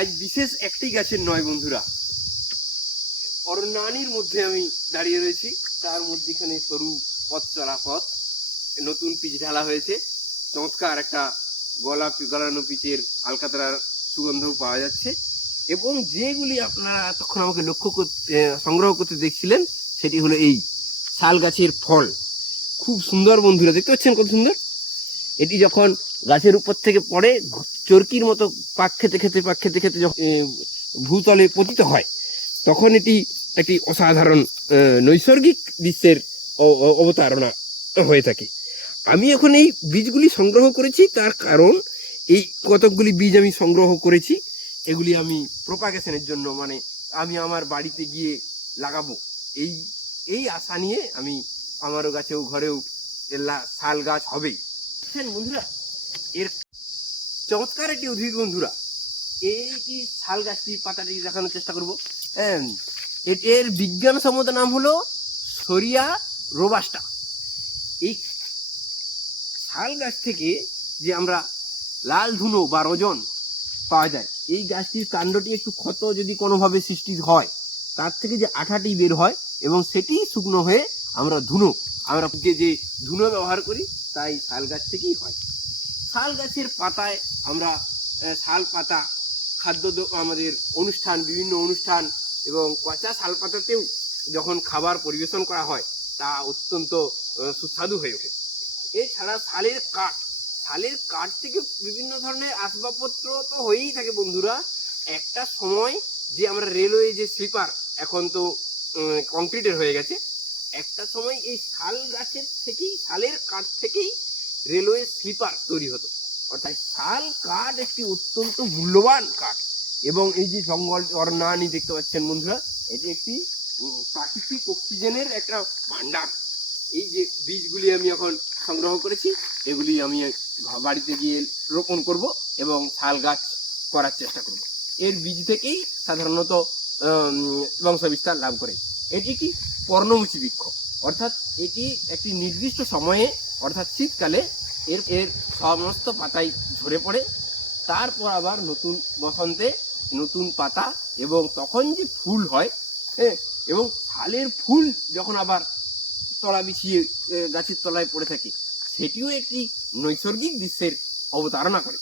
আজ বিশেষ একটি গাছের নয় বন্ধুরা, অরণ্যানীর মধ্যে আমি দাঁড়িয়ে রয়েছি। তার মধ্যেখানে সরু পথ চলা পথ, নতুন পিচ ঢালা হয়েছে, চমৎকার একটা গলানো পিচের আলকাতরার সুগন্ধও পাওয়া যাচ্ছে। এবং যেগুলি আপনারা তখন আমাকে সংগ্রহ করতে দেখছিলেন, সেটি হলো এই শাল গাছের ফল। খুব সুন্দর বন্ধুরা, দেখতে পাচ্ছেন কত সুন্দর। এটি যখন গাছের উপর থেকে পড়ে চরকির মতো পাক খেতে খেতে যখন ভূতলে পতিত হয়, তখন এটি একটি অসাধারণ নৈসর্গিক দৃশ্যের অবতারণা হয়ে থাকে। আমি এখন এই বীজগুলি সংগ্রহ করেছি, তার কারণ এই কতকগুলি বীজ আমি সংগ্রহ করেছি, এগুলি আমি প্রপাগেশনের জন্য, মানে আমি আমার বাড়িতে গিয়ে লাগাবো, এই আশা নিয়ে আমি আমারও গাছেও ঘরেও শাল গাছ হবেই। বন্ধুরা, এর চমৎকার একটি উদ্ভিদ বন্ধুরা। এই কি শাল গাছটির পাতাটি দেখানোর চেষ্টা করবো। এর বিজ্ঞানসম্মত নাম হলো সরিয়া রোবাস্টা। এই শাল গাছ থেকে যে আমরা লাল ধুনো বা রজন পাওয়া যায়, এই গাছটির কাণ্ডটি একটু ক্ষত যদি কোনোভাবে সৃষ্টি হয়, তার থেকে যে আঠাটি বের হয় এবং সেটি শুকনো হয়ে আমরা যে ধুনো ব্যবহার করি, তাই শাল গাছ থেকেই হয়। শাল গাছের পাতায় আমরা শাল পাতা আমাদের বিভিন্ন অনুষ্ঠান এবং কাঁচা শাল পাতাতেও যখন খাবার পরিবেশন করা হয়, তা অত্যন্ত সুস্বাদু হয়ে ওঠে। এছাড়া শালের কাঠ থেকে বিভিন্ন ধরনের আসবাবপত্র তো হয়েই থাকে বন্ধুরা। একটা সময় যে আমরা রেলওয়ে যে স্লিপার, এখন তো কংক্রিটের হয়ে গেছে, একটা সময় এই শালের কাঠ থেকেই রেলওয়ে স্লিপার তৈরি হতো। অর্থাৎ শাল কাঠ একটি অত্যন্ত মূল্যবান কাঠ। এবং এই যে জঙ্গল অরণ্যানী দেখতে পাচ্ছেন বন্ধুরা, এটি একটি প্রাকৃতিক অক্সিজেনের একটা ভান্ডার। এই যে বীজগুলি আমি এখন সংগ্রহ করেছি, এগুলি আমি বাড়িতে গিয়ে রোপণ করব এবং শাল গাছ করার চেষ্টা করব। এর বীজ থেকেই সাধারণত বংশবিস্তার লাভ করে। এটি একটি পর্ণমোচী বৃক্ষ, অর্থাৎ এটি একটি নির্দিষ্ট সময়ে, অর্থাৎ শীতকালে এর সমস্ত পাতাই ঝরে পড়ে, তারপর আবার নতুন বসন্তে নতুন পাতা, এবং তখন যে ফুল হয়, এবং শালের ফুল যখন আবার তলা বিছিয়ে গাছের তলায় পড়ে থাকে, সেটিও একটি নৈসর্গিক দৃশ্যের অবতারণা করে।